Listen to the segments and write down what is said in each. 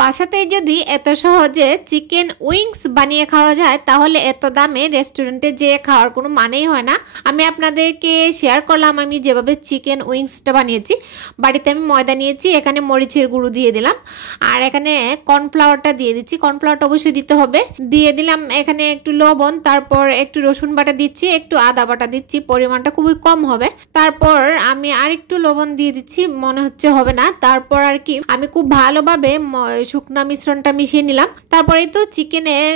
বাসাতে যদি এত সহজে চিকেন উইংস বানিয়ে খাওয়া যায় তাহলে এত দামে রেস্টুরেন্টে যেয়ে খাওয়ার কোনো মানেই হয় না। আমি আপনাদেরকে শেয়ার করলাম আমি যেভাবে চিকেন উইংসটা বানিয়েছি। বাড়িতে আমি ময়দা নিয়েছি, এখানে মরিচের গুঁড়ো দিয়ে দিলাম, আর এখানে কর্নফ্লাওয়ারটা দিয়ে দিচ্ছি। কর্নফ্লাওয়ারটা অবশ্যই দিতে হবে। দিয়ে দিলাম এখানে একটু লবণ, তারপর একটু রসুন বাটা দিচ্ছি, একটু আদা বাটা দিচ্ছি, পরিমাণটা খুবই কম হবে। তারপর আমি আর একটু লবণ দিয়ে দিচ্ছি, মনে হচ্ছে হবে না। তারপর আর কি আমি খুব ভালোভাবে শুকনা মিশ্রণটা মিশিয়ে নিলাম। তারপরেই তো চিকেনের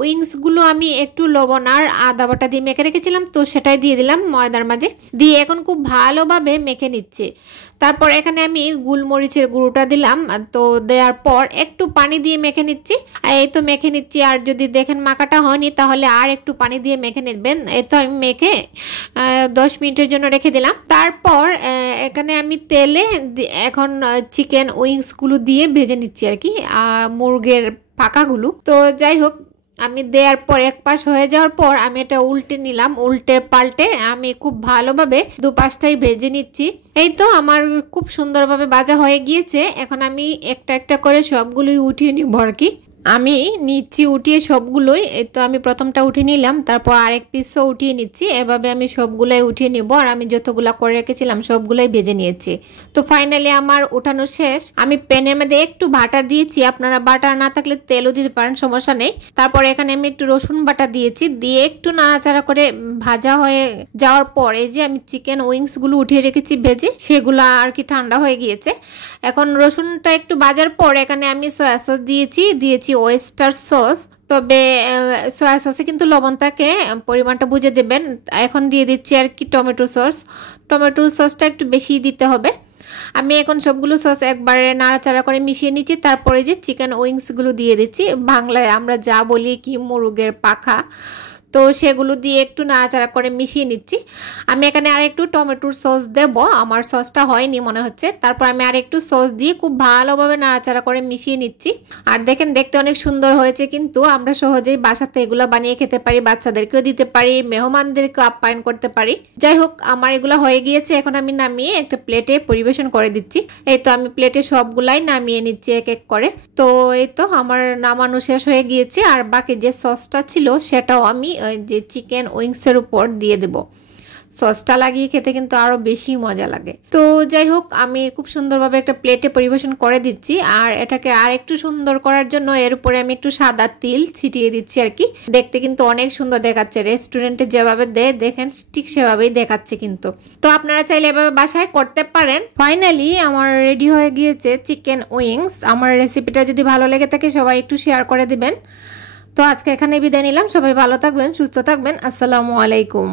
উইংস গুলো আমি একটু লবণ আর আদা বাটা দিয়ে মেখে রেখেছিলাম, তো সেটাই দিয়ে দিলাম ময়দার মাঝে দিয়ে এখন খুব ভালোভাবে মেখে নিচ্ছি। তারপর এখানে আমি গোলমরিচের গুঁড়োটা দিলাম, তো দেওয়ার পর একটু পানি দিয়ে মেখে নিচ্ছি। এই তো মেখে নিচ্ছি, আর যদি দেখেন মাখাটা হয়নি তাহলে আর একটু পানি দিয়ে মেখে নেবেন। এই তো আমি মেখে 10 মিনিটের জন্য রেখে দিলাম। তারপর এখানে আমি তেলে এখন চিকেন উইংস গুলো দিয়ে ভেজে নিচ্ছি আর কি, মুরগের পাখাগুলো। তো যাই হোক, আমি দেওয়ার পর এক পাশ হয়ে যাওয়ার পর আমি এটা উল্টে নিলাম। উল্টে পাল্টে আমি খুব ভালোভাবে দুপাশটাই ভেজে নিচ্ছি। এই তো আমার খুব সুন্দরভাবে ভাজা হয়ে গিয়েছে। এখন আমি একটা একটা করে সবগুলোই উঠিয়ে নিব আর কি। আমি নিচ্ছি উঠিয়ে সবগুলোই। এই তো আমি প্রথমটা উঠিয়ে নিলাম, তারপর আরেক পিসও উঠিয়ে নিচ্ছি। এভাবে আমি সবগুলাই উঠিয়ে নিব, আর আমি যতগুলা করে রেখেছিলাম সবগুলাই ভেজে নিয়েছি। তো ফাইনালি আমার উঠানো শেষ। আমি প্যানের মধ্যে একটু বাটার দিয়েছি, আপনারা বাটার না থাকলে তেলও দিতে পারেন, সমস্যা নেই। তারপর এখানে আমি একটু রসুন বাটা দিয়েছি, দিয়ে একটু নাড়াচাড়া করে ভাজা হয়ে যাওয়ার পরে যে আমি চিকেন উইংস গুলো উঠিয়ে রেখেছি ভেজে, সেগুলো আর কি ঠান্ডা হয়ে গিয়েছে। এখন রসুনটা একটু ভাজার পর এখানে আমি সয়া সস দিয়েছি ওয়েস্টার সস। তবে সয়া সসে কিন্তু লবণ থাকে, পরিমাণটা বুঝে দেবেন। এখন দিয়ে দিচ্ছি আর কি টমেটো সসটা একটু বেশি দিতে হবে। আমি এখন সবগুলো সস একবারে নাড়াচাড়া করে মিশিয়ে নিচ্ছি। তারপরে যে চিকেন উইংস গুলো দিয়ে দিচ্ছি, বাংলায় আমরা যা বলি কি মুরগের পাখা, তো সেগুলো দিয়ে একটু নাড়াচাড়া করে মিশিয়ে নিচ্ছি। আমি এখানে আর একটু টমেটোর সস দেব, আমার সসটা হয়নি মনে হচ্ছে। তারপর আমি আর একটু সস দিয়ে খুব ভালোভাবে নাড়াচাড়া করে মিশিয়ে নিচ্ছি। আর দেখেন দেখতে অনেক সুন্দর হয়েছে, কিন্তু আমরা সহজেই বাসাতে এগুলো বানিয়ে খেতে পারি, বাচ্চাদেরকেও দিতে পারি, মেহমানদেরকেও আপ্যায়ন করতে পারি। যাই হোক, আমার এগুলো হয়ে গিয়েছে। এখন আমি নামিয়ে একটা প্লেটে পরিবেশন করে দিচ্ছি। এই তো আমি প্লেটে সবগুলাই নামিয়ে নিচ্ছি এক এক করে। তো এই তো আমার নামানো শেষ হয়ে গিয়েছে, আর বাকি যে সসটা ছিল সেটাও আমি যে চিকেন উইংসের উপর দিয়ে দেব। সসটা লাগিয়ে খেতে কিন্তু আরো বেশি মজা লাগে। তো যাই হোক, আমি খুব সুন্দরভাবে একটা প্লেটে পরিবেশন করে দিচ্ছি। আর এটাকে আর একটু সুন্দর করার জন্য এর উপরে আমি একটু সাদা তিল ছিটিয়ে দিচ্ছি আর কি। দেখতে কিন্তু অনেক সুন্দর দেখাচ্ছে, রেস্টুরেন্টে যেভাবে দেয় দেখেন ঠিক সেভাবেই দেখাচ্ছে কিন্তু। তো আপনারা চাইলে এভাবে বাসায় করতে পারেন। ফাইনালি আমার রেডি হয়ে গিয়েছে চিকেন উইংস। আমার রেসিপিটা যদি ভালো লেগে থাকে সবাই একটু শেয়ার করে দিবেন। তো আজকে এখানে বিদায় নিলাম। সবাই ভালো থাকবেন, সুস্থ থাকবেন। আসসালামু আলাইকুম।